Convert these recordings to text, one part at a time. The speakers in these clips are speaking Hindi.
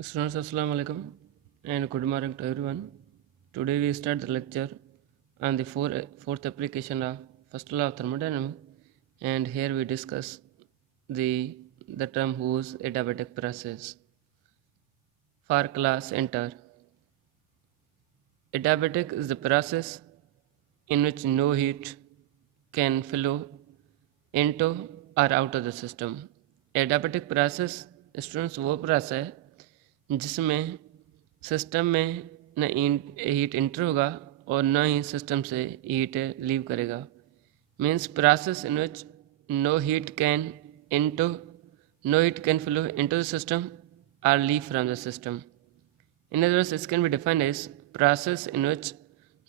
Students, Assalamu alaikum and good morning to everyone. Today we start the lecture on the fourth application of first law of thermodynamics, and here we discuss the term whose adiabatic process. For class enter. Adiabatic is the process in which no heat can flow into or out of the system. Adiabatic process students वो प्रोसेस है जिसमें सिस्टम में न हीट इंटर होगा और न ही सिस्टम से हीट लीव करेगा. Means process in which no heat can flow into the system और leave from the system. In other words, this can be defined as process in which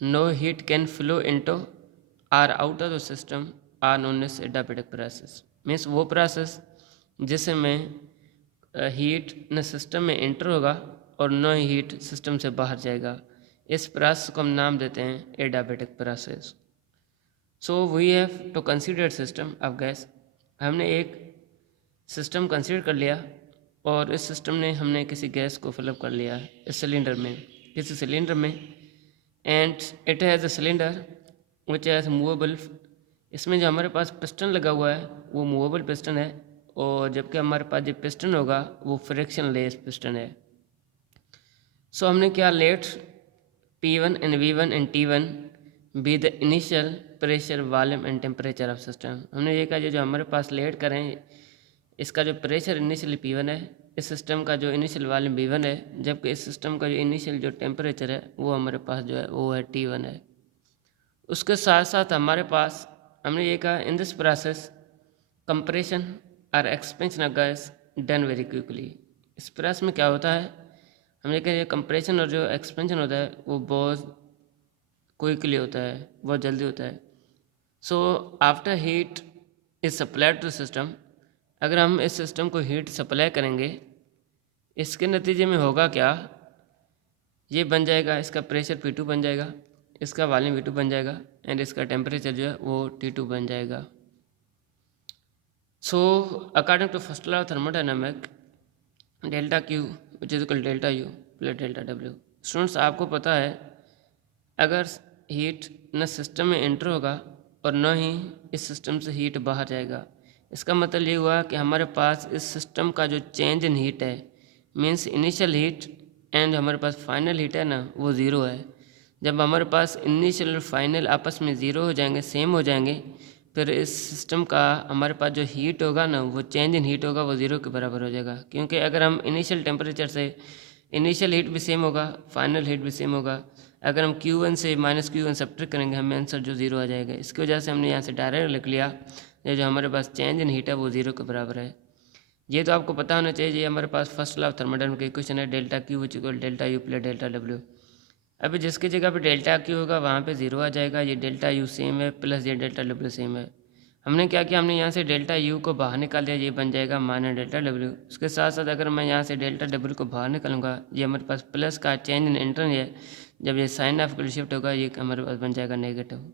no heat can flow into or out of the system are known as adiabatic process. Means वो process जिसमें हीट न सिस्टम में इंटर होगा और न ही हीट सिस्टम से बाहर जाएगा, इस प्रोसेस को हम नाम देते हैं adiabatic process. So we have to consider system of gas. हमने एक सिस्टम कंसीडर कर लिया और इस सिस्टम ने हमने किसी गैस को फिलअप कर लिया इस सिलेंडर में, किसी सिलेंडर में, and it has a cylinder which has movable. इसमें जो हमारे पास पिस्टन लगा हुआ है वो मूवेबल पिस्टन है, और जबकि हमारे पास जो पिस्टन होगा वो फ्रिक्शन लेस पिस्टन है. सो हमने क्या let P1 and V1 and T1 be the initial pressure volume and temperature of system. हमने ये कहा जो हमारे पास लेट करें इसका जो प्रेशर इनिशियली P1 है, इस सिस्टम का जो इनिशियल वॉल्यूम V1 है, जबकि इस सिस्टम का जो इनिशियल जो टेम्परेचर है वो हमारे पास जो है वो है T1 है. उसके साथ साथ हमारे पास हमने ये कहा इन दिस प्रोसेस कंप्रेशन और expansion of gas done very quickly. इस प्रोसेस में क्या होता है, हमने कहा कंप्रेशन और जो एक्सपेंशन होता है वो बहुत क्विकली होता है, बहुत जल्दी होता है. So after heat is supplied to system, अगर हम इस सिस्टम को हीट सप्लाई करेंगे इसके नतीजे में होगा क्या, ये बन जाएगा, इसका प्रेशर P2 बन जाएगा, इसका वॉल्यूम V2 बन जाएगा, एंड इसका टेम्परेचर जो है वो T2 बन जाएगा. So according to first law of thermodynamic, delta Q which is equal delta U plus delta W. Students आपको पता है अगर हीट न सिस्टम में एंटर होगा और न ही इस सिस्टम से हीट बाहर जाएगा, इसका मतलब ये हुआ कि हमारे पास इस सिस्टम का जो चेंज इन हीट है, मीन्स इनिशियल हीट एंड हमारे पास फाइनल हीट है ना, वो ज़ीरो है. जब हमारे पास इनिशियल और फाइनल आपस में ज़ीरो हो जाएंगे, सेम हो जाएंगे, फिर इस सिस्टम का हमारे पास जो हीट होगा ना, वो चेंज इन हीट होगा, वो ज़ीरो के बराबर हो जाएगा. क्योंकि अगर हम इनिशियल टेम्परेचर से इनिशियल हीट भी सेम होगा, फाइनल हीट भी सेम होगा, अगर हम Q1 से माइनस Q1 सब्ट्रैक्ट करेंगे हमें आंसर जो ज़ीरो आ जाएगा. इसकी वजह से हमने यहाँ से डायरेक्ट लिख लिया ये जो हमारे पास चेंज इन हीट है वो ज़ीरो के बराबर है. ये तो आपको पता होना चाहिए. ये हमारे पास फर्स्ट लॉ ऑफ थर्मोडायनामिक्स का इक्वेशन है delta Q equal delta U plus delta W. अभी जिसकी जगह पे डेल्टा Q होगा वहाँ पे ज़ीरो आ जाएगा, ये डेल्टा U सेम है प्लस ये डेल्टा W सेम है. हमने क्या किया, हमने यहाँ से डेल्टा U को बाहर निकाल दिया, ये बन जाएगा माइनस डेल्टा W. उसके साथ साथ अगर मैं यहाँ से डेल्टा W को बाहर निकालूंगा, ये हमारे पास प्लस का चेंज इन इंटरन है, जब ये साइन ऑफ शिफ्ट होगा ये हमारे पास बन जाएगा नेगेटिव.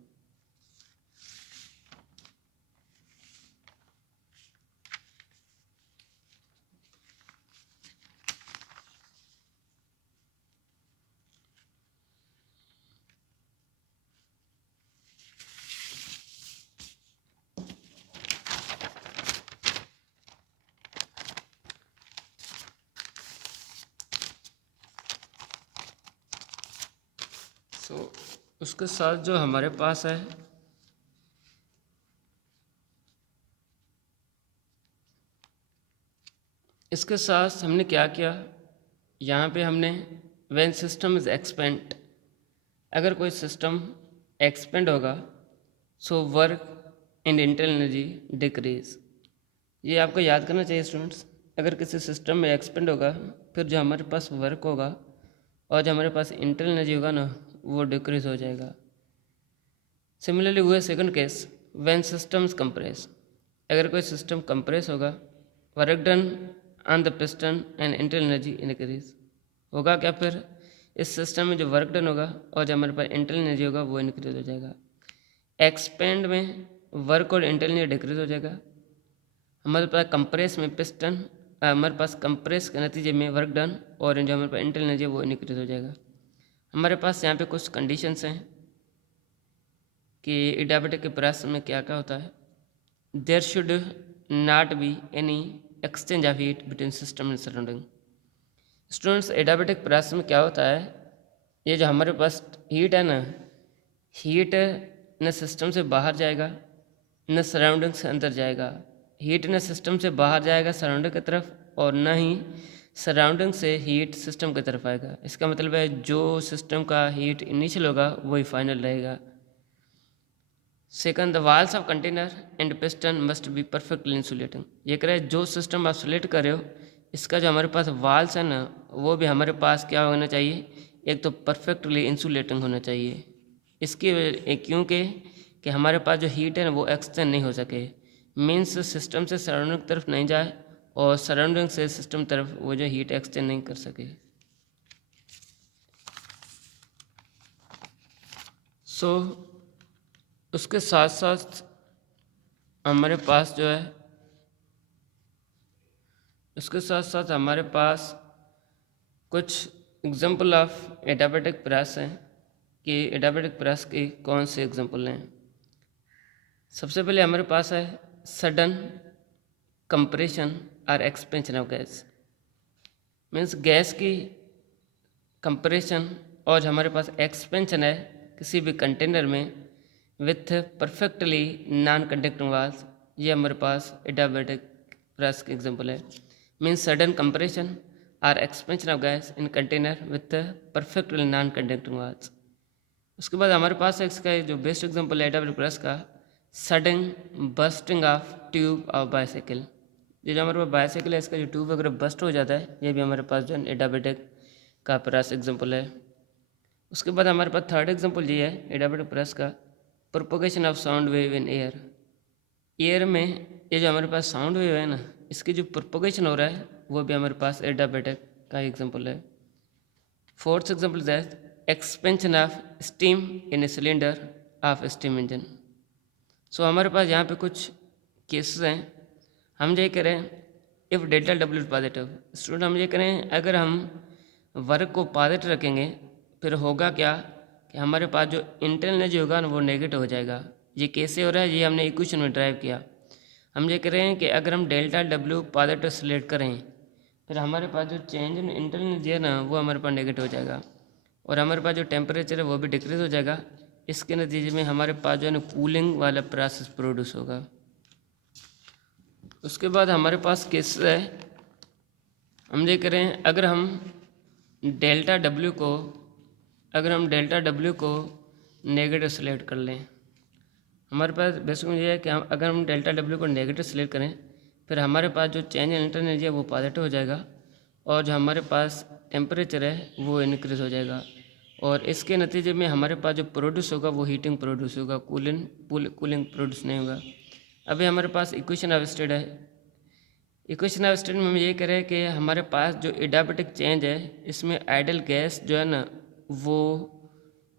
सो उसके साथ जो हमारे पास है इसके साथ हमने क्या किया, यहाँ पे हमने व्हेन सिस्टम इज एक्सपेंड, अगर कोई सिस्टम एक्सपेंड होगा so work and internal energy decrease. ये आपको याद करना चाहिए स्टूडेंट्स. अगर किसी सिस्टम में एक्सपेंड होगा फिर जो हमारे पास वर्क होगा और जो हमारे पास इंटरनल एनर्जी होगा ना, वो डिक्रीज हो जाएगा. सिमिलरली हुआ second case when systems compress, अगर कोई सिस्टम कंप्रेस होगा, work done on the piston and internal energy increase होगा क्या, फिर इस सिस्टम में जो वर्क डन होगा और जो हमारे पास इंटरनल एनर्जी होगा वो इंक्रीज हो जाएगा. एक्सपेंड में वर्क और इंटरनल एनर्जी डिक्रीज हो जाएगा. हमारे पास कंप्रेस में पिस्टन हमारे पास कंप्रेस के नतीजे में वर्क डन और जो हमारे पास इंटरनल एनर्जी वो इंक्रीज हो जाएगा। हमारे पास यहाँ पे कुछ कंडीशंस हैं कि एडियाबेटिक के प्रोसेस में क्या क्या होता है। There should not be any exchange of heat between system and surrounding. Students, adiabatic process में क्या होता है, ये जो हमारे पास हीट है ना, हीट न सिस्टम से बाहर जाएगा न सराउंडिंग से अंदर जाएगा। हीट न सिस्टम से बाहर जाएगा सराउंडिंग की तरफ और न ही सराउंडिंग से हीट सिस्टम की तरफ आएगा। इसका मतलब है जो सिस्टम का हीट इनिशियल होगा वही फाइनल रहेगा। Second, the walls of container and piston must be perfectly insulating. ये कह रहे हैं जो सिस्टम आप सिलेक्ट कर रहे हो इसका जो हमारे पास वाल्स है ना वो भी हमारे पास क्या होना चाहिए, एक तो परफेक्टली इंसुलेटिंग होना चाहिए। इसकी क्योंकि कि हमारे पास जो हीट है ना वो एक्सचेंज नहीं हो सके, मीन्स सिस्टम से सराउंडिंग की तरफ नहीं जाए और सराउंडिंग से सिस्टम तरफ वो जो हीट एक्सचेंज नहीं कर सके। सो उसके साथ साथ हमारे पास जो है उसके साथ साथ हमारे पास कुछ एग्जांपल ऑफ एडियाबेटिक प्रेस हैं कि एडियाबेटिक प्रेस के कौन से एग्जांपल हैं। सबसे पहले हमारे पास है सडन कंप्रेशन और expansion of gas. Means gas की कंप्रेशन और हमारे पास एक्सपेंशन है किसी भी कंटेनर में with perfectly non conducting walls, ये हमारे पास एडियाबेटिक प्रेस के एग्जांपल है। मीन्स सडन कंप्रेशन और expansion of gas in container with perfectly non conducting walls. उसके बाद हमारे पास है इसका जो बेस्ट एग्जांपल है एडियाबेटिक प्रेस का, sudden bursting of tube of bicycle. ये जो हमारे पास बाईसाइकिल है इसका जो ट्यूब अगर बस्ट हो जाता है ये भी हमारे पास जो एडियाबेटिक का प्रेस एग्जांपल है। उसके बाद हमारे पास थर्ड एग्जांपल ये है एडियाबेटिक प्रेस का, propagation of sound wave in air. Air में ये जो हमारे पास साउंड वेव है ना इसकी जो प्रोपोगेशन हो रहा है वो भी हमारे पास एडियाबेटिक का एग्जांपल है। फोर्थ एग्जांपल है expansion of steam in a cylinder of steam engine. So हमारे पास यहाँ पे कुछ केसेस हैं। हम ये करें if delta W positive, student हम ये करें अगर हम वर्क को पॉजिटिव रखेंगे फिर होगा क्या कि हमारे पास जो इंटरनल एनर्जी होगा ना वो नेगेटिव हो जाएगा। ये कैसे हो रहा है ये हमने इक्वेशन में ड्राइव किया। हम ये कह रहे हैं कि अगर हम डेल्टा डब्ल्यू पॉजिटिव सिलेक्ट करें फिर हमारे पास जो चेंज इन इंटरनल एनर्जी है ना वो हमारे पास नेगेटिव हो जाएगा और हमारे पास जो टेम्परेचर है वो भी डिक्रीज हो जाएगा। इसके नतीजे में हमारे पास जो है ना कूलिंग वाला प्रोसेस प्रोड्यूस होगा। उसके बाद हमारे पास केस है, हम ये करें अगर हम डेल्टा डब्ल्यू को नेगेटिव सेलेक्ट कर लें। हमारे पास बेसिक ये है कि अगर हम डेल्टा डब्ल्यू को नेगेटिव सेलेक्ट करें फिर हमारे पास जो चेंज इन इंटरनल एनर्जी है वो पॉजिटिव हो जाएगा और जो हमारे पास टेम्परेचर है वो इंक्रीज हो जाएगा और इसके नतीजे में हमारे पास जो प्रोड्यूस होगा वो हीटिंग प्रोड्यूस होगा, कूलिंग प्रोड्यूस नहीं होगा। अभी हमारे पास इक्वेशन ऑफ स्टेट है। इक्वेशन ऑफ स्टेट में हम ये कह रहे हैं कि हमारे पास जो एडियाबेटिक चेंज है इसमें आइडल गैस जो है ना वो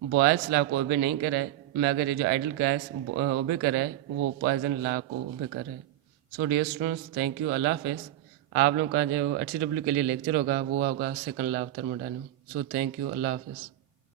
बॉयल्स लॉ को ओबे नहीं कर रहा है, मगर ये जो आइडल गैस ओबे कर रहा है वो पॉइजन लॉ को ओबे कर रहा है। So dear students, thank you, अल्लाह हाफिज़। आप लोगों का जो HCW के लिए लेक्चर होगा वो होगा second law of thermodynamics. So thank you, अल्लाह हाफिज़।